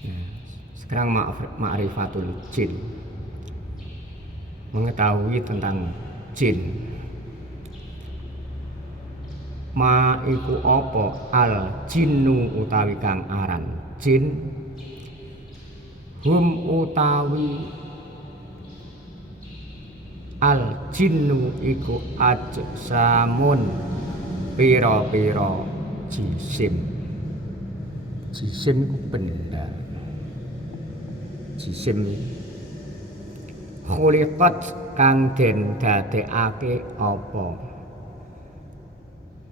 Nah, sekarang ma'rifatul jin, mengetahui tentang jin. Ma iku apa al jinnu utawi kang aran jin, hum utawi al jinnu iku ajsamun pira-pira jisim. Jisim iku benda. Jisim khuliqat kang den dadekake apa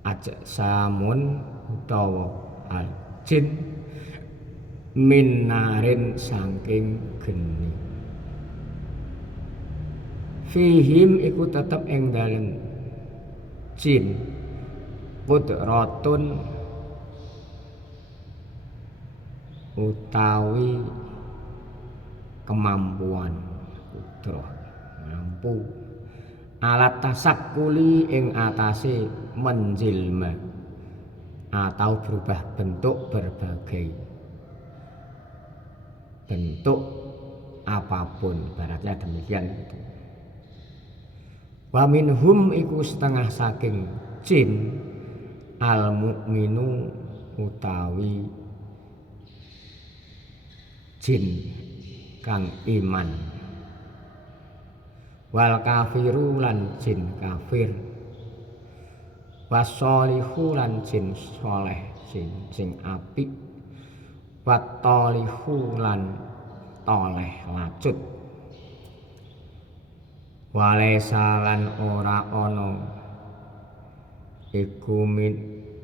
ajsamun utawa al jin min narin saking geni. Fihim iku tetep ing dalem jin qudratun utawi kemampuan, kudrah mampu alat tasakkuli ing atase menjilma atau berubah bentuk berbagai bentuk apapun, ibaratnya demikian gitu. Wa minhum iku setengah saking jin al mukminu utawi jin kang iman, wal kafiru lan jin kafir, wasolihu lan jin soleh sing apik, watolihu lan toleh lacut, walaisa lan ora ana iku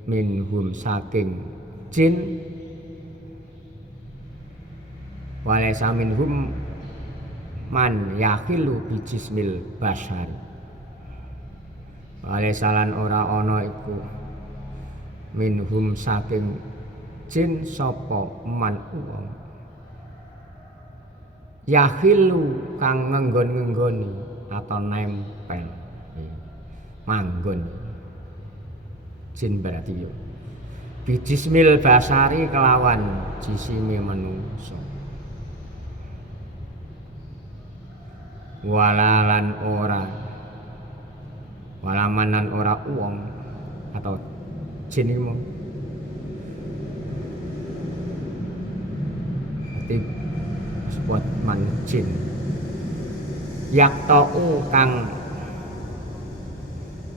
minhum saking jin, walaisa minhum man yakhilu bijismil bashar, walaisa lan ora ana iku minhum saking jin sapa man wong yakhilu kang ngenggon-ngenggoni atau nempel manggon. Jin berarti yo bijismil basari kelawan jisime manungsa, walalan ora walamanan ora uang atau jin iki mau berarti sebut man jin yaktau kang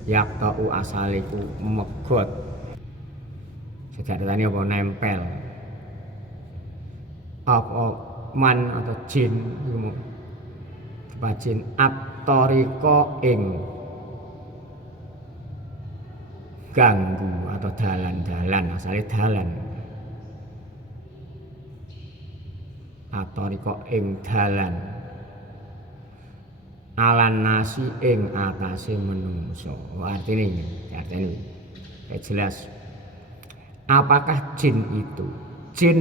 yaktau asaliku megot, sejatine apa nempel apa man atau jin iku bajin at-tariqa ing ganggu atau dalan-dalan, asale dalan at-tariqa ing dalan alan nasi ing atase menungso. Artine jelas. Apakah jin itu? Jin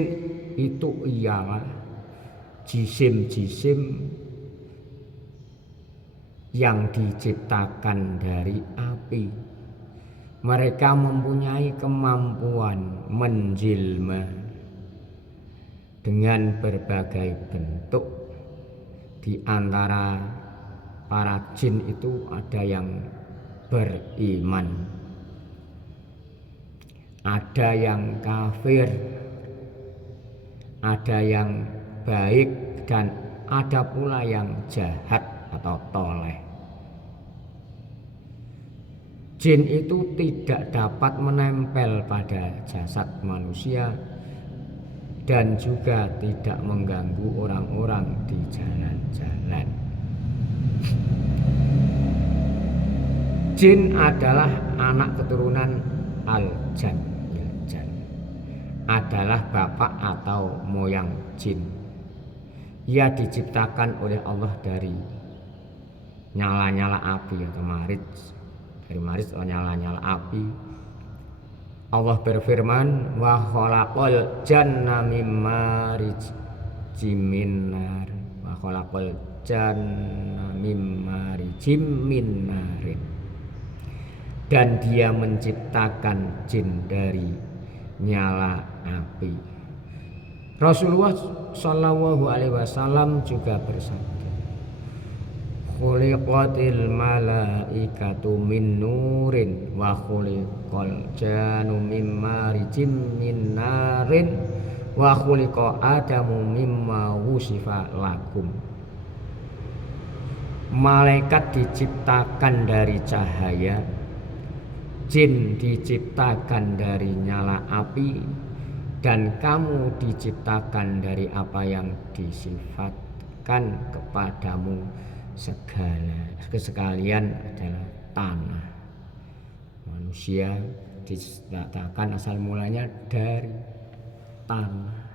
itu ialah jisim-jisim yang diciptakan dari api. Mereka mempunyai kemampuan menjilma dengan berbagai bentuk. Di antara para jin itu ada yang beriman, ada yang kafir, ada yang baik, dan ada pula yang jahat atau toleh. Jin itu tidak dapat menempel pada jasad manusia dan juga tidak mengganggu orang-orang di jalan-jalan. Jin adalah anak keturunan al-jan, adalah bapak atau moyang jin. Ia diciptakan oleh Allah dari nyala-nyala api atau marij, dari marij atau nyala-nyala api. Allah berfirman, wa khalaqal janna mim marijim min nar, wa khalaqal janna mim marijim min narin. Dan dia menciptakan jin dari nyala api. Rasulullah Shallallahu Alaihi Wasallam juga bersabda, khuliqatil malaikatu min nurin wa khuliqal janu min marijim min narin wa khuliqa adamu mimma wusifa lakum. Malaikat diciptakan dari cahaya, jin diciptakan dari nyala api, dan kamu diciptakan dari apa yang disifatkan kepadamu sekalian adalah tanah. Manusia diciptakan asal mulanya dari tanah.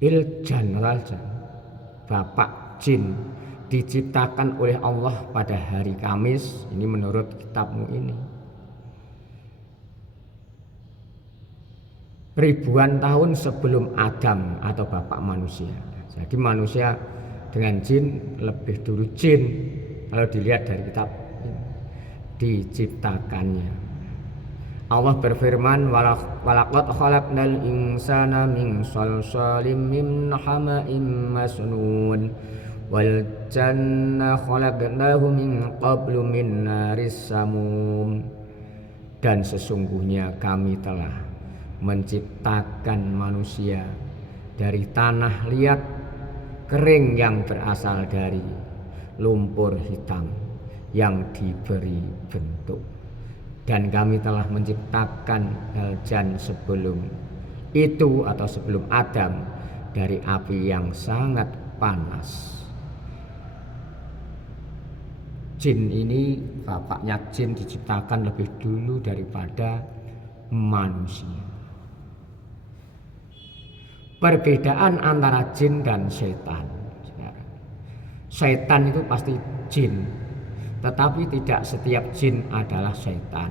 Iljan Raljan, bapak jin, diciptakan oleh Allah pada hari Kamis. Ini menurut kitabmu ini. Ribuan tahun sebelum Adam atau bapak manusia. Jadi manusia dengan jin lebih dulu jin. Kalau dilihat dari kitab ini, diciptakannya. Allah berfirman, walaqad khalaqnal insana min shalshalim min hama'im masnun wal janna khalaqnahu min qablu min naris samum. Dan sesungguhnya kami telah menciptakan manusia dari tanah liat kering yang berasal dari lumpur hitam yang diberi bentuk. Dan kami telah menciptakan Aljan sebelum itu atau sebelum Adam dari api yang sangat panas. Jin ini, bapaknya jin diciptakan lebih dulu daripada manusia. Perbedaan antara jin dan setan. Setan itu pasti jin, tetapi tidak setiap jin adalah setan.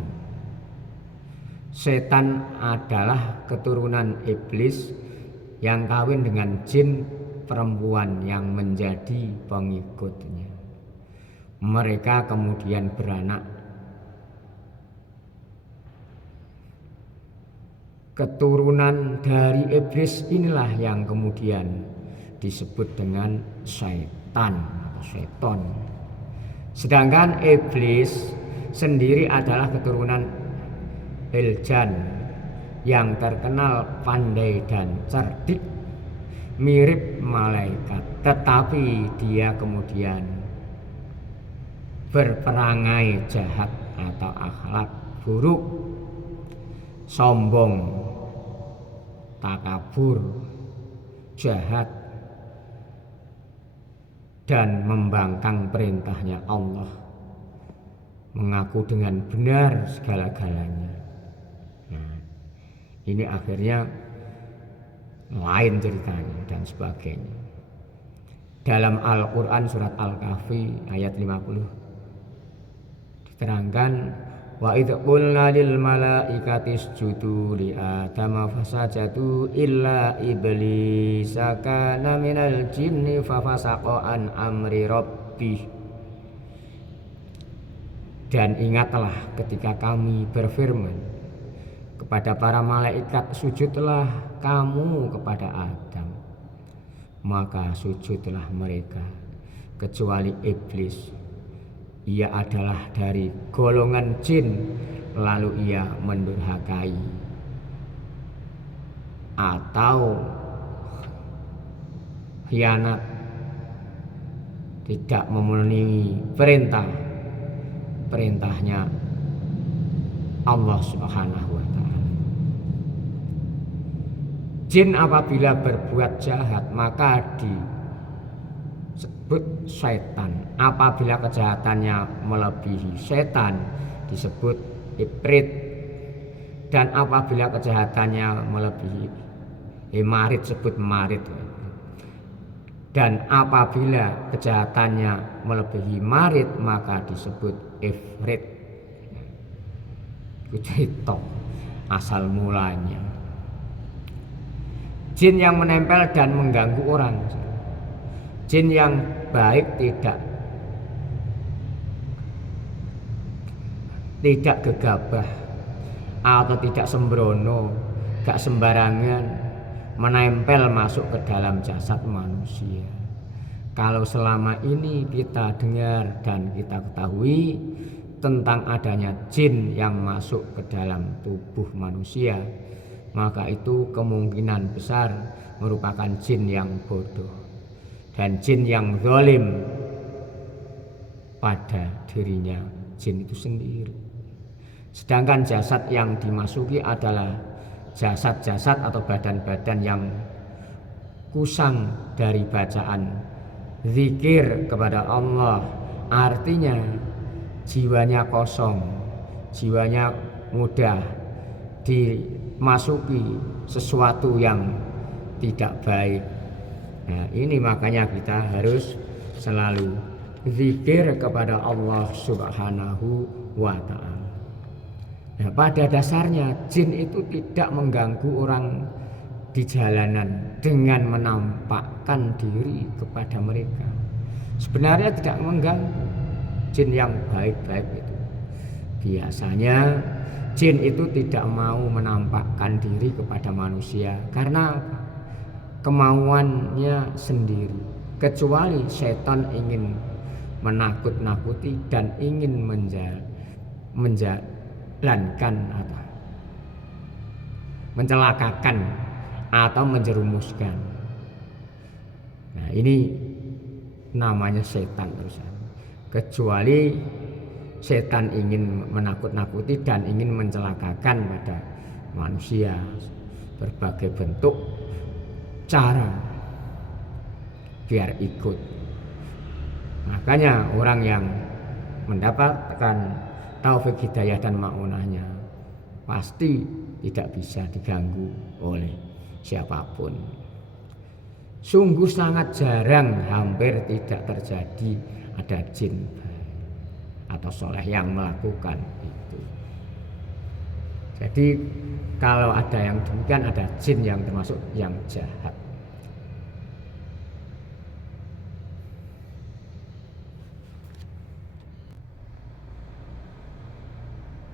Setan adalah keturunan iblis yang kawin dengan jin perempuan yang menjadi pengikutnya. Mereka kemudian beranak. Keturunan dari iblis inilah yang kemudian disebut dengan setan atau seton. Sedangkan iblis sendiri adalah keturunan Iljan yang terkenal pandai dan cerdik, mirip malaikat, tetapi dia kemudian berperangai jahat atau akhlak buruk, sombong, takabur, jahat, dan membangkang perintahnya Allah, mengaku dengan benar segala-galanya. Nah, ini akhirnya lain ceritanya dan sebagainya. Dalam Al-Quran surat Al-Kahfi ayat 50 diterangkan, wa idh qulna lil malaikati isjudu li adama fasajadu illa iblisa kana minal jinni fafasaqa an amri rabbih. Dan ingatlah ketika kami berfirman kepada para malaikat, sujudlah kamu kepada Adam, maka sujudlah mereka kecuali iblis. Ia adalah dari golongan jin, lalu ia mendurhakai atau khianat, tidak memenuhi perintahnya Allah Subhanahu wa ta'ala. Jin apabila berbuat jahat maka disebut setan. Apabila kejahatannya melebihi setan disebut ibrit. Dan apabila kejahatannya melebihi marit disebut marit. Dan apabila kejahatannya melebihi marit maka disebut ifrit. Itu asal mulanya. Jin yang menempel dan mengganggu orang. Jin yang baik tidak gegabah atau tidak sembrono, gak sembarangan menempel masuk ke dalam jasad manusia. Kalau selama ini kita dengar dan kita ketahui tentang adanya jin yang masuk ke dalam tubuh manusia, maka itu kemungkinan besar merupakan jin yang bodoh dan jin yang zalim pada dirinya jin itu sendiri. Sedangkan jasad yang dimasuki adalah jasad-jasad atau badan-badan yang kusang dari bacaan zikir kepada Allah, artinya jiwanya kosong, jiwanya mudah dimasuki sesuatu yang tidak baik. Nah, ini makanya kita harus selalu zikir kepada Allah Subhanahu wa ta'ala. Nah, pada dasarnya jin itu tidak mengganggu orang di jalanan dengan menampakkan diri kepada mereka. Sebenarnya tidak mengganggu. Jin yang baik-baik itu biasanya jin itu tidak mau menampakkan diri kepada manusia karena kemauannya sendiri, kecuali setan ingin menakut-nakuti dan ingin menjalankan atau mencelakakan atau menjerumuskan. Nah, ini namanya setan terusan. Kecuali setan ingin menakut-nakuti dan ingin mencelakakan pada manusia berbagai bentuk cara biar ikut. Makanya orang yang mendapatkan taufik hidayah dan ma'unahnya pasti tidak bisa diganggu oleh siapapun. Sungguh sangat jarang, hampir tidak terjadi ada jin atau soleh yang melakukan itu. Jadi kalau ada yang demikian, ada jin yang termasuk yang jahat.